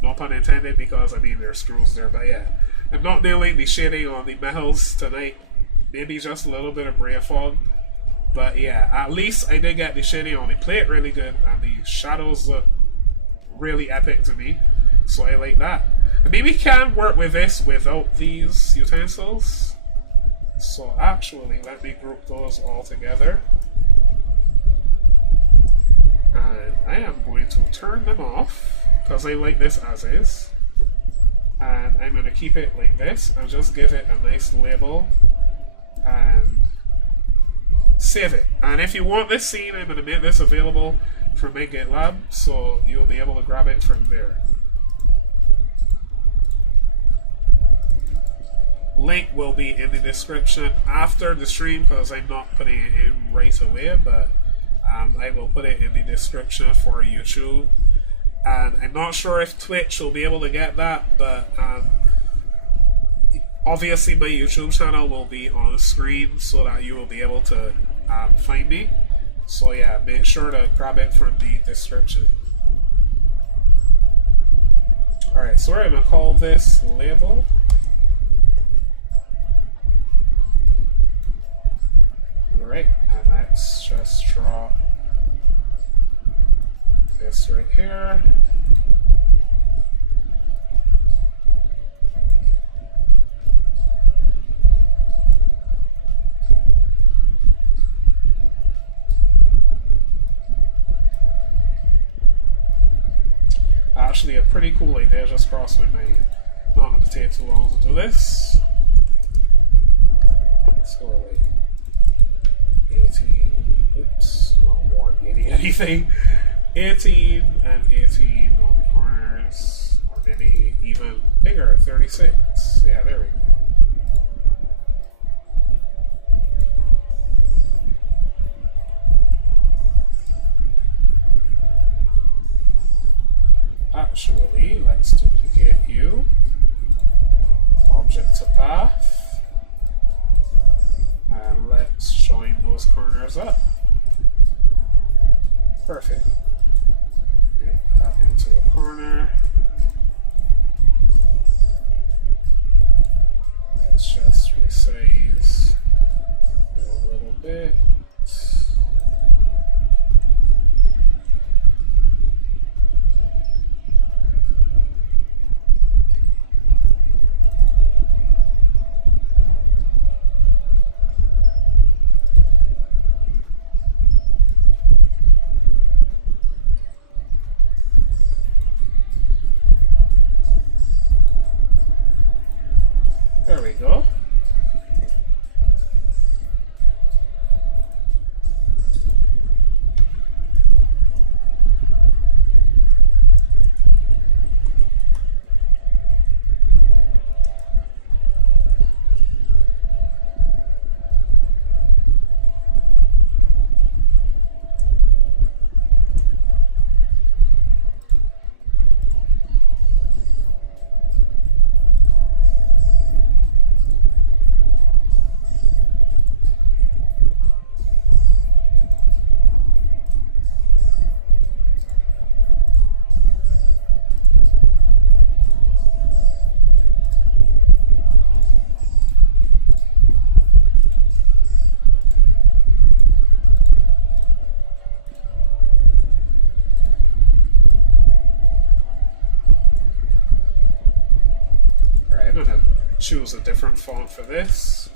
No pun intended, because I mean there's screws there, but yeah. I'm not nailing the shading on the metals tonight. Maybe just a little bit of braille fog. But yeah, at least I did get the shading on the plate really good, and the shadows look really epic to me. So I like that. And maybe can work with this without these utensils. So actually, let me group those all together. And I am going to turn them off, because I like this as is. And I'm going to keep it like this, and just give it a nice label. And save it. And if you want this scene, I'm going to make this available from my GitLab, so you'll be able to grab it from there. Link will be in the description after the stream, because I'm not putting it in right away, but I will put it in the description for YouTube. And I'm not sure if Twitch will be able to get that, but obviously my YouTube channel will be on the screen so that you will be able to find me. So yeah, make sure to grab it from the description. Alright, so we're going to call this label. Alright, and let's just draw this right here. actually a pretty cool idea just crossed my mind. Not going to take too long to do this. Let's go away. 18. Oops, not 180 anything. 18 and 18 on the corners, or maybe even bigger, 36. Yeah, there we go. Actually, let's duplicate you. Object to path. And let's join those corners up. Perfect. Make that into a corner. Let's just resize a little bit. There we go. I'm going to choose a different font for this.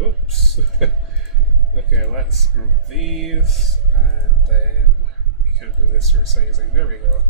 Oops. Okay, let's group these, and then we can do this resizing. There we go.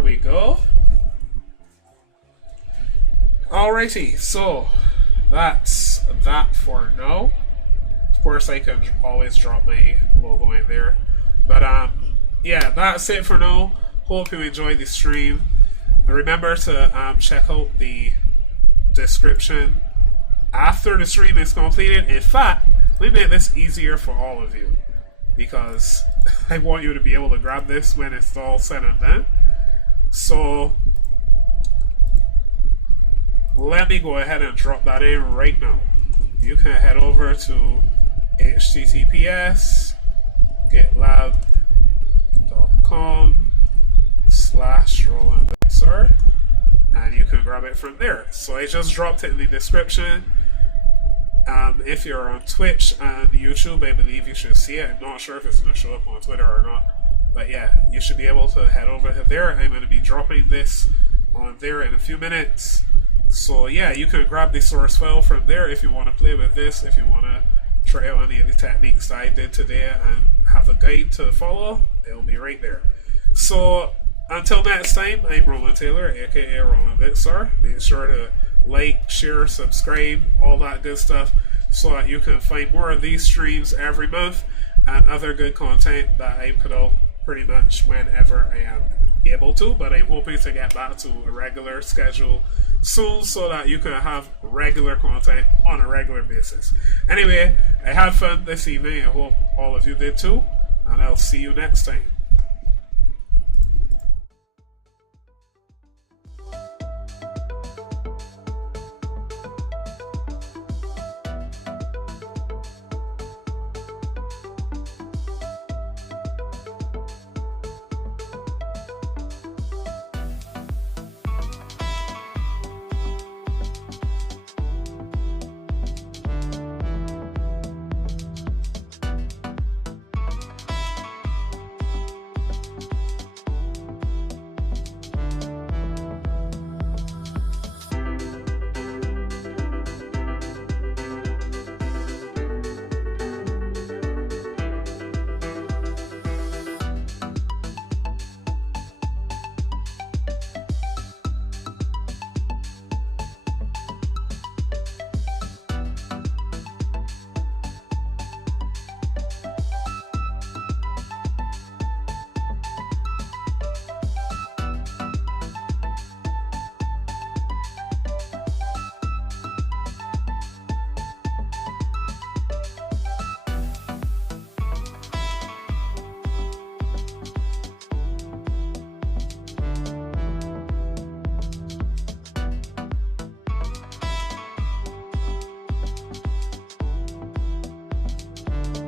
there we go. Alrighty, so that's that for now. Of course, I can always drop my logo in there. But yeah, that's it for now. Hope you enjoyed the stream. Remember to check out the description after the stream is completed. In fact, we made this easier for all of you because I want you to be able to grab this when it's all said and done. So let me go ahead and drop that in right now. You can head over to https:/RolandVixer and you can grab it from there. So I just dropped it in the description. If you're on Twitch and YouTube, I believe you should see it. I'm not sure if it's going to show up on Twitter or not, but yeah, you should be able to head over to there. I'm going to be dropping this on there in a few minutes. So yeah, you can grab the source file from there if you want to play with this, if you want to try out any of the techniques that I did today and have a guide to follow, it'll be right there. So until next time, I'm Roland Taylor, aka Roland Vixar. Make sure to like, share, subscribe, all that good stuff, so that you can find more of these streams every month and other good content that I put out pretty much whenever I am able to. But I'm hoping to get back to a regular schedule soon so that you can have regular content on a regular basis. Anyway, I had fun this evening. I hope all of you did too, and I'll see you next time.